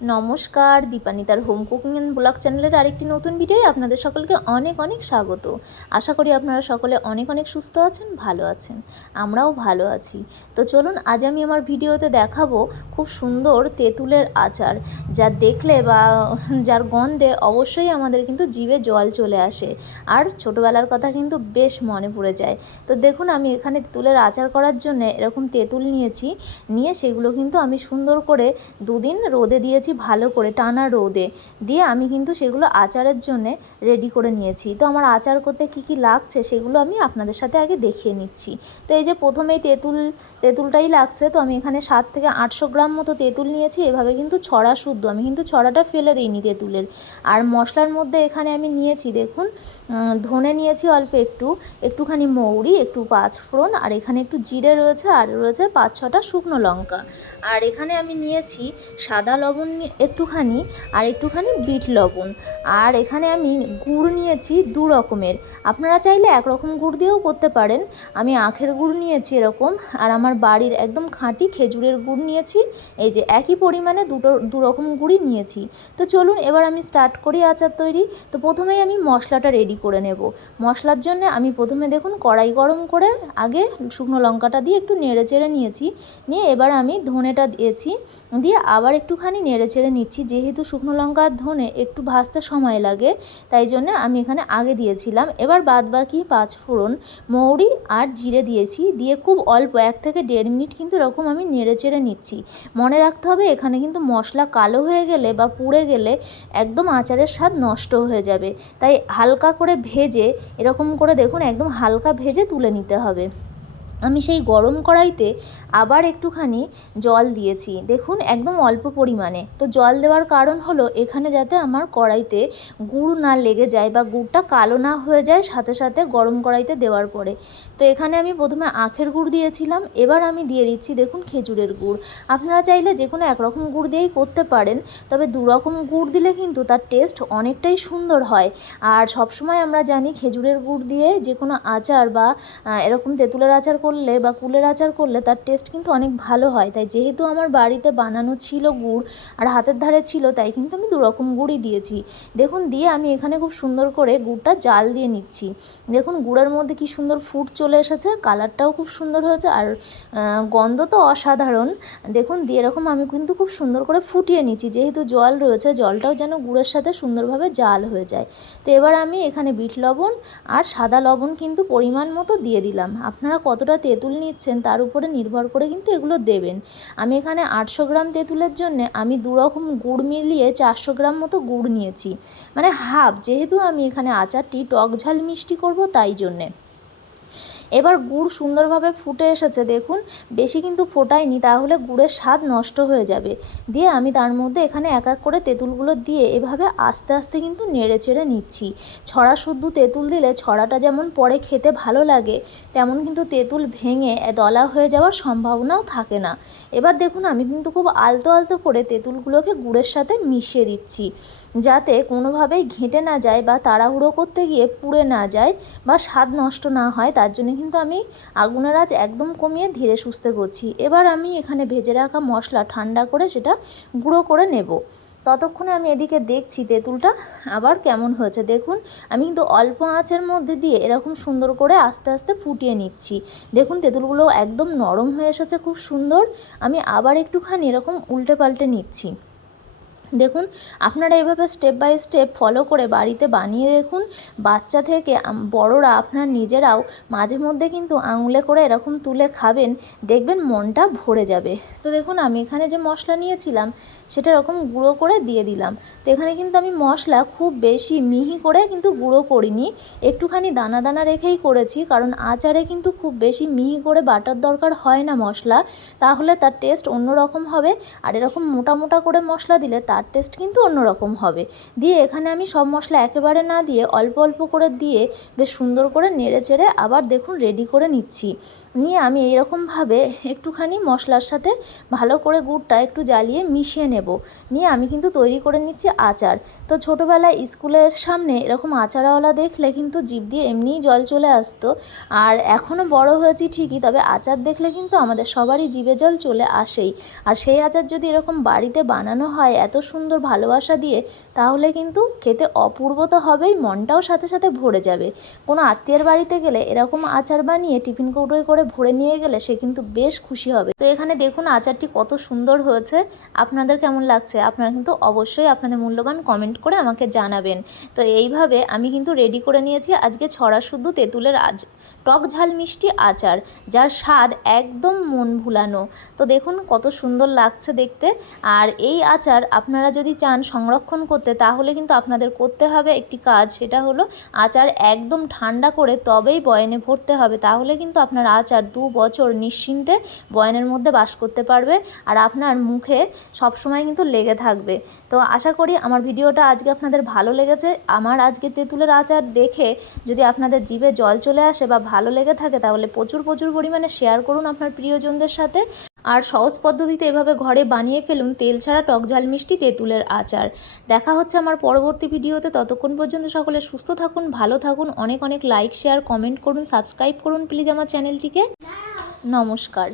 নমস্কার, দীপানিতার home cooking and blog চ্যানেলের আরেকটি নতুন ভিডিওয় আপনাদের সকলকে অনেক অনেক স্বাগত। আশা করি আপনারা সকলে অনেক অনেক সুস্থ আছেন, ভালো আছেন। আমরাও ভালো আছি। তো চলুন, আজ আমি আমার ভিডিওতে দেখাবো খুব সুন্দর তেঁতুলের আচার, যা দেখলে বা যার গন্ধে অবশ্যই আমাদের কিন্তু জিভে জল চলে আসে, আর ছোটোবেলার কথা কিন্তু বেশ মনে পড়ে যায়। তো দেখুন, আমি এখানে তেঁতুলের আচার করার জন্য এরকম তেঁতুল নিয়ে সেগুলো কিন্তু আমি সুন্দর করে দুদিন রোদে দিয়েছি, ভালো করে টানা রোদে দিয়ে আমি কিন্তু সেগুলো আচারের জন্য রেডি করে নিয়েছি। তো আমার আচার করতে কি কি লাগছে সেগুলো আমি আপনাদের সাথে আগে দেখিয়ে নিচ্ছি। তো এই যে প্রথমেই তেঁতুলটাই লাগছে। তো আমি এখানে 700 থেকে 800 গ্রাম মতো তেঁতুল নিয়েছি। এভাবে কিন্তু ছড়া শুদ্ধ, আমি কিন্তু ছড়াটা ফেলে দিইনি তেঁতুলের। আর মশলার মধ্যে এখানে আমি নিয়েছি, দেখুন, ধনে নিয়েছি অল্প একটুখানি মৌরি, একটু পাঁচফোড়ন, আর এখানে একটু জিরে রয়েছে, আর রয়েছে 5-6টা শুকনো লঙ্কা। আর এখানে আমি নিয়েছি সাদা লবণ একটুখানি, আর একটুখানি বিট লবণ। আর এখানে আমি গুড় নিয়েছি 2 রকমের। আপনারা চাইলে একরকম গুড় দিয়েও করতে পারেন। আমি আখের গুড় নিয়েছি এরকম, আর আমার বাড়ির একদম খাঁটি খেজুরের গুড় নিয়েছি। এই যে একই পরিমাণে দু রকম গুড়ই নিয়েছি। তো চলুন এবার আমি স্টার্ট করি আচার তৈরি। তো প্রথমেই আমি মশলাটা রেডি করে নেব। মশলার জন্য আমি প্রথমে দেখুন কড়াই গরম করে আগে শুকনো লঙ্কাটা দিয়ে একটু নেড়ে চেড়ে নিয়েছি। নিয়ে এবার আমি ধনেটা দিয়েছি, দিয়ে আবার একটুখানি নেড়ে চেড়ে নিচ্ছি। যেহেতু শুকনো লঙ্কা আর ধনে একটু ভাজতে সময় লাগে, তাই জন্য আমি এখানে আগে দিয়েছিলাম। এবার বাদবাকি 5 ফোড়ন, মৌরি আর জিরে দিয়েছি, দিয়ে খুব অল্প 1 থেকে 1.5 মিনিট কিন্তু এরকম আমি নেড়ে চেড়ে নিচ্ছি। মনে রাখতে হবে, এখানে কিন্তু মশলা কালো হয়ে গেলে বা পুড়ে গেলে একদম আচারের স্বাদ নষ্ট হয়ে যাবে। তাই হালকা করে ভেজে, এরকম করে দেখুন একদম হালকা ভেজে তুলে নিতে হবে। আমি সেই গরম কড়াইতে আবার একটুখানি জল দিয়েছি, দেখুন একদম অল্প পরিমাণে। তো জল দেওয়ার কারণ হলো এখানে যাতে আমার কড়াইতে গুড় না লেগে যায় বা গুড়টা কালো না হয়ে যায় সাথে সাথে গরম কড়াইতে দেওয়ার পরে। তো এখানে আমি প্রথমে আখের গুড় দিয়েছিলাম, এবার আমি দিয়ে দিচ্ছি দেখুন খেজুরের গুড়। আপনারা চাইলে যে কোনো একরকম গুড় দিয়েই করতে পারেন, তবে 2 রকম গুড় দিলে কিন্তু তার টেস্ট অনেকটাই সুন্দর হয়। আর সবসময় আমরা জানি খেজুরের গুড় দিয়ে যে কোনো আচার বা এরকম তেঁতুলের আচার করলে বা কুলের আচার করলে তার টেস্ট কিন্তু অনেক ভালো হয়। তাই যেহেতু আমার বাড়িতে বানানো ছিল গুড় আর হাতের ধারে ছিল, তাই কিন্তু আমি 2 রকম গুড়ই দিয়েছি। দেখুন, দিয়ে আমি এখানে খুব সুন্দর করে গুড়টা জাল দিয়ে নিচ্ছি। দেখুন গুড়ের মধ্যে কি সুন্দর ফুট চলে এসেছে, কালারটাও খুব সুন্দর হয়েছে, আর গন্ধ তো অসাধারণ। দেখুন, দিয়ে এরকম আমি কিন্তু খুব সুন্দর করে ফুটিয়ে নিচ্ছি। যেহেতু জল রয়েছে, জলটাও যেন গুড়ের সাথে সুন্দরভাবে জাল হয়ে যায়। তো এবার আমি এখানে বিট লবণ আর সাদা লবণ কিন্তু পরিমাণ মতো দিয়ে দিলাম। আপনারা কতটা তেঁতুল নিচ্ছেন তার উপরে নির্ভর করে কিন্তু এগুলো দেবেন। আমি এখানে 800 গ্রাম তেঁতুলের জন্য আমি 2 রকম গুড় মিলিয়ে 400 গ্রাম মতো গুড় নিয়েছি, মানে হাফ, যেহেতু আমি এখানে আচারটি টক ঝাল মিষ্টি করব তাই জন্যে। এবার গুড় সুন্দরভাবে ফুটে এসেছে, দেখুন বেশি কিন্তু ফোটায়নি, তাহলে গুড়ের স্বাদ নষ্ট হয়ে যাবে। দিয়ে আমি তার মধ্যে এখানে এক এক করে তেঁতুলগুলো দিয়ে এভাবে আস্তে আস্তে কিন্তু নেড়ে চেড়ে নিচ্ছি। ছড়া শুদ্ধ তেঁতুল দিলে ছড়াটা যেমন পরে খেতে ভালো লাগে, তেমন কিন্তু তেঁতুল ভেঙে দলা হয়ে যাওয়ার সম্ভাবনাও থাকে না। এবার দেখুন আমি কিন্তু খুব আলতো আলতো করে তেঁতুলগুলোকে গুড়ের সাথে মিশিয়ে দিচ্ছি, যাতে কোনোভাবেই ঘেঁটে না যায় বা তাড়াহুড়ো করতে গিয়ে পুড়ে না যায় বা স্বাদ নষ্ট না হয়। তার জন্য কিন্তু আমি আগুনের আঁচ একদম কমিয়ে ধীরে সুস্থে করছি। এবার আমি এখানে ভেজে রাখা মশলা ঠান্ডা করে সেটা গুঁড়ো করে নেব। ততক্ষণে আমি এদিকে দেখছি তেঁতুলটা আবার কেমন হয়েছে। দেখুন আমি কিন্তু অল্প আঁচের মধ্যে দিয়ে এরকম সুন্দর করে আস্তে আস্তে ফুটিয়ে নিচ্ছি। দেখুন তেঁতুলগুলো একদম নরম হয়ে এসেছে, খুব সুন্দর। আমি আবার একটুখানি এরকম উল্টে পাল্টে নিচ্ছি। দেখুন আপনারা এভাবে স্টেপ বাই স্টেপ ফলো করে বাড়িতে বানিয়ে দেখুন। বাচ্চা থেকে বড়রা, আপনার নিজেরাও মাঝে মধ্যে কিন্তু আঙুলে করে এরকম তুলে খাবেন, দেখবেন মনটা ভরে যাবে। তো দেখুন আমি এখানে যে মশলা নিয়েছিলাম সেটা এরকম গুঁড়ো করে দিয়ে দিলাম। তো এখানে কিন্তু আমি মশলা খুব বেশি মিহি করে কিন্তু গুঁড়ো করিনি, একটুখানি দানা দানা রেখেই করেছি, কারণ আচারে কিন্তু খুব বেশি মিহি করে বাটার দরকার হয় না মশলা, তাহলে তার টেস্ট অন্যরকম হবে। আর এরকম মোটা মোটা করে মশলা দিলে তার টেস্ট কিন্তু অন্যরকম হবে। দিয়ে এখানে আমি সব মশলা একেবারে না দিয়ে অল্প অল্প করে দিয়ে বেশ সুন্দর করে নেড়ে চেড়ে আবার দেখুন রেডি করে নিচ্ছি। নিয়ে আমি এইরকমভাবে একটুখানি মশলার সাথে ভালো করে গুড়টা একটু জ্বালিয়ে মিশিয়ে নেব। নিয়ে আমি কিন্তু তৈরি করে নিচ্ছি আচার। তো ছোটোবেলায় স্কুলের সামনে এরকম আচারওয়ালা দেখলে কিন্তু জিভ দিয়ে এমনিই জল চলে আসতো। আর এখনও বড় হয়েছি ঠিকই, তবে আচার দেখলে কিন্তু আমাদের সবারই জিভে জল চলে আসেই। আর সেই আচার যদি এরকম বাড়িতে বানানো হয় এত সুন্দর ভালোবাসা দিয়ে, তাহলে কিন্তু খেতে অপূর্ব তো হবেই, মনটাও সাথে সাথে ভরে যাবে। কোনো আত্মীয়ের বাড়িতে গেলে এরকম আচার বানিয়ে টিফিন কৌটোয় করে ভরে নিয়ে গেলে সে কিন্তু বেশ খুশি হবে। তো এখানে দেখুন আচারটি কত সুন্দর হয়েছে। আপনাদের কেমন লাগছে আপনারা কিন্তু অবশ্যই আপনাদের মূল্যবান কমেন্ট করে আমাকে জানাবেন। তো এইভাবে আমি কিন্তু রেডি করে নিয়েছি আজকে ছড়া শুদ্ধ তেঁতুলের টক ঝাল মিষ্টি আচার, যার স্বাদ একদম মন ভুলানো। তো দেখুন কত সুন্দর লাগছে দেখতে। আর এই আচার আপনারা যদি চান সংরক্ষণ করতে, তাহলে কিন্তু আপনাদের করতে হবে একটি কাজ, সেটা হলো আচার একদম ঠান্ডা করে তবেই বয়ানে ভরতে হবে। তাহলে কিন্তু আপনার আচার 2 বছর নিশ্চিন্তে বয়ানের মধ্যে বাস করতে পারবে, আর আপনার মুখে সবসময় কিন্তু লেগে থাকবে। তো আশা করি আমার ভিডিওটা আজকে আপনাদের ভালো লেগেছে। আমার আজকে তেঁতুলের আচার দেখে যদি আপনাদের জিভে জল চলে আসে বা ভালো লেগে থাকে, তাহলে প্রচুর পরিমাণে শেয়ার করুন আপনার প্রিয়জনদের সাথে। আর সহজ পদ্ধতিতে এভাবে ঘরে বানিয়ে ফেলুন তেল ছাড়া টক ঝাল মিষ্টি তেঁতুলের আচার। দেখা হচ্ছে আমার পরবর্তী ভিডিওতে। ততক্ষণ পর্যন্ত সকলে সুস্থ থাকুন, ভালো থাকুন। অনেক লাইক শেয়ার কমেন্ট করুন, সাবস্ক্রাইব করুন প্লিজ আমার চ্যানেলটিকে। নমস্কার।